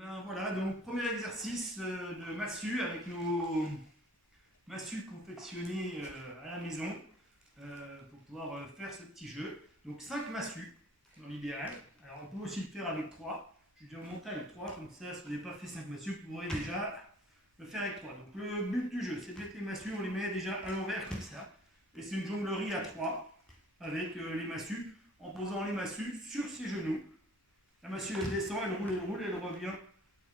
ben voilà, donc premier exercice de massue avec nos massues confectionnées à la maison pour pouvoir faire ce petit jeu. Donc 5 massues dans l'idéal. Alors on peut aussi le faire avec 3. Je vais dire monter avec 3, comme ça si vous n'avez pas fait 5 massues, vous pourrez déjà le faire avec 3. Donc le but du jeu, c'est de mettre les massues, on les met déjà à l'envers comme ça. Et c'est une jonglerie à 3 avec les massues, en posant les massues sur ses genoux. La massue elle descend, elle roule, elle revient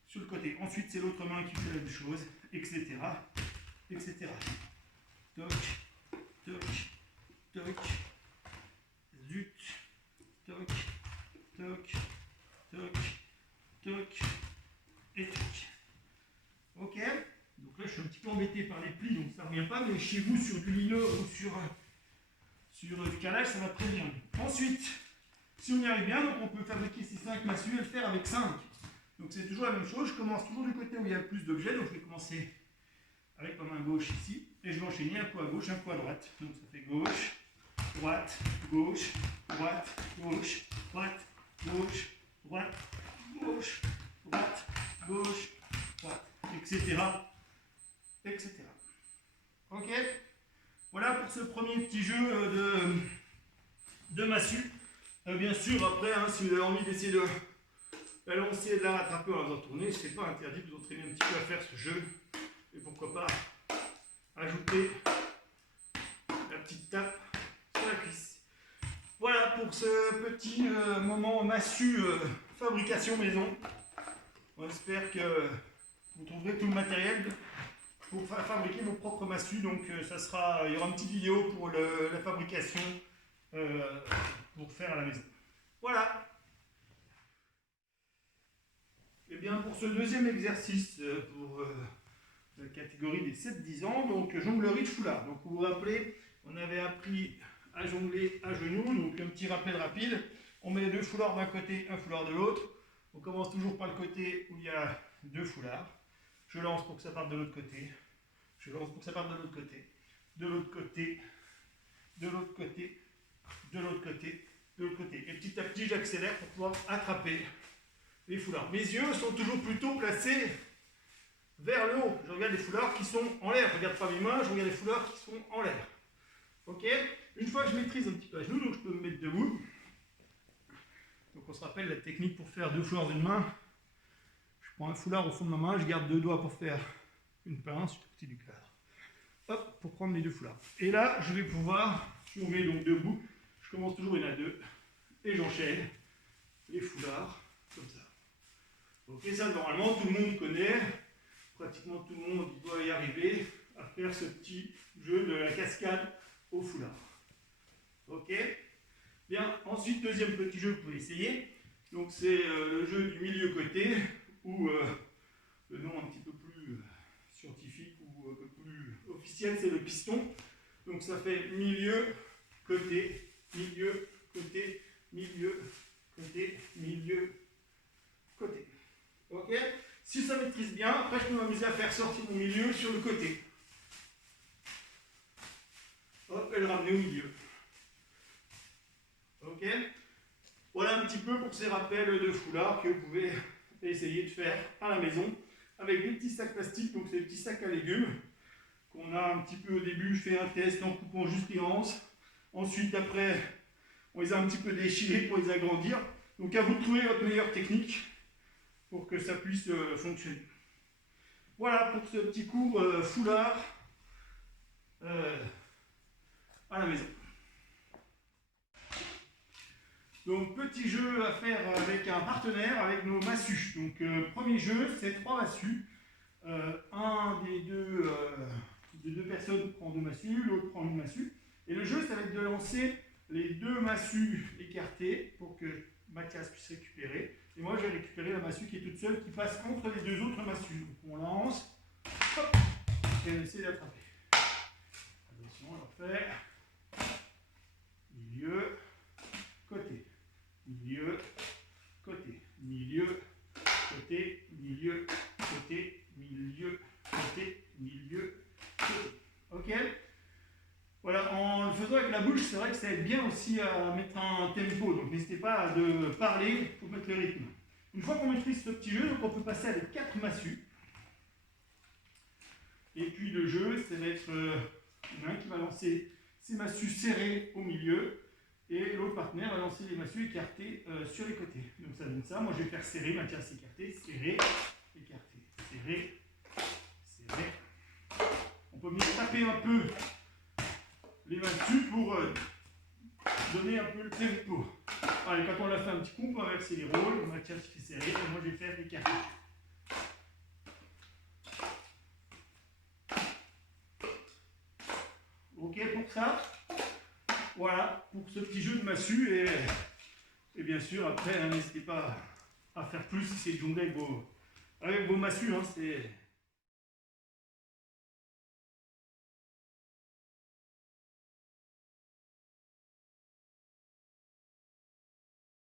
sur le côté. Ensuite c'est l'autre main qui fait la même chose, etc. etc. Toc, toc, toc, zut, toc, toc, toc, toc, et toc. Ok. Donc là je suis un petit peu embêté par les plis, donc ça ne revient pas, mais chez vous sur du lino ou sur du calage, ça va très bien. Ensuite, si on y arrive bien, donc on peut fabriquer ces 5 massues et le faire avec 5. Donc c'est toujours la même chose, je commence toujours du côté où il y a le plus d'objets, donc je vais commencer avec ma main gauche ici, et je vais enchaîner un coup à gauche, un coup à droite. Donc ça fait gauche, droite, gauche, droite, gauche, droite, gauche, droite, gauche, droite, gauche, droite, etc. etc. Ok. Voilà pour ce premier petit jeu de massue. Bien sûr, après, hein, si vous avez envie d'essayer de la lancer et de la rattraper en la faisant tourner, c'est pas interdit de vous entraîner un petit peu à faire ce jeu. Et pourquoi pas ajouter la petite tape sur la cuisse. Voilà pour ce petit moment massue fabrication maison. On espère que vous trouverez tout le matériel pour fabriquer vos propres massues. Donc il y aura une petite vidéo pour la fabrication pour faire à la maison. Voilà. Et bien pour ce deuxième exercice pour la catégorie des 7-10 ans, donc jonglerie de foulard. Donc vous vous rappelez, on avait appris à jongler à genoux, donc un petit rappel rapide. On met 2 foulards d'un côté, un foulard de l'autre. On commence toujours par le côté où il y a 2 foulards. Je lance pour que ça parte de l'autre côté. Je lance pour que ça parte de l'autre côté. De l'autre côté, de l'autre côté, de l'autre côté, de l'autre côté. Et petit à petit, j'accélère pour pouvoir attraper les foulards. Mes yeux sont toujours plutôt placés vers le haut. Je regarde les foulards qui sont en l'air. Je ne regarde pas mes mains, je regarde les foulards qui sont en l'air. Ok. Une fois que je maîtrise un petit peu à genoux, donc je peux me mettre debout. Donc on se rappelle la technique pour faire 2 foulards d'une main. Je prends un foulard au fond de ma main, je garde 2 doigts pour faire une pince, tout petit du cadre. Hop, pour prendre les 2 foulards. Et là, je vais pouvoir, je me mets donc debout, je commence toujours, il y en a 2, et j'enchaîne les foulards, comme ça. Ok, ça normalement tout le monde connaît, pratiquement tout le monde doit y arriver à faire ce petit jeu de la cascade au foulard. Ok. Bien, ensuite, deuxième petit jeu que vous pouvez essayer. Donc c'est le jeu du milieu-côté, ou le nom un petit peu plus scientifique ou un peu plus officiel, c'est le piston. Donc ça fait milieu, côté, milieu, côté, milieu, côté, milieu, côté. Ok. Si ça maîtrise bien, après je peux m'amuser à faire sortir mon milieu sur le côté. Hop, et le ramener au milieu. Ok. Voilà un petit peu pour ces rappels de foulard que vous pouvez essayer de faire à la maison avec des petits sacs plastiques, donc c'est des petits sacs à légumes qu'on a un petit peu au début. Je fais un test en coupant juste les anses. Ensuite, après, on les a un petit peu déchirés pour les agrandir. Donc à vous de trouver votre meilleure technique pour que ça puisse fonctionner. Voilà pour ce petit cours foulard à la maison. Donc petit jeu à faire avec un partenaire, avec nos massues. Donc premier jeu, c'est 3 massues. Un des deux personnes prend 2 massues, l'autre prend une massue. Et le jeu, ça va être de lancer les 2 massues écartées pour que Mathias puisse récupérer. Et moi, je vais récupérer la massue qui est toute seule, qui passe entre les 2 autres massues. Donc on lance, hop, et on essaie d'attraper. Attention, on va faire milieu, côté. Milieu, côté, milieu, côté, milieu, côté, milieu, côté, milieu, côté. Ok. Voilà, en le faisant avec la bouche, c'est vrai que ça aide bien aussi à mettre un tempo. Donc n'hésitez pas à parler pour mettre le rythme. Une fois qu'on maîtrise ce petit jeu, donc on peut passer avec 4 massues. Et puis le jeu, ça va être il y en a un qui va lancer ses massues serrées au milieu et l'autre partenaire va lancer les massues écartées sur les côtés. Donc ça donne ça. Moi je vais faire serré, Mathias écarté, serré, écarté, serré, serré. On peut venir taper un peu les massues pour donner un peu le tempo. Allez, quand on l'a fait un petit coup, on peut inverser les rôles. Mathias fait serré et moi je vais faire écarté. Ok pour ça. Voilà, pour ce petit jeu de massue. Et bien sûr, après, n'hésitez pas à faire plus si c'est de jongler avec vos massues. Hein,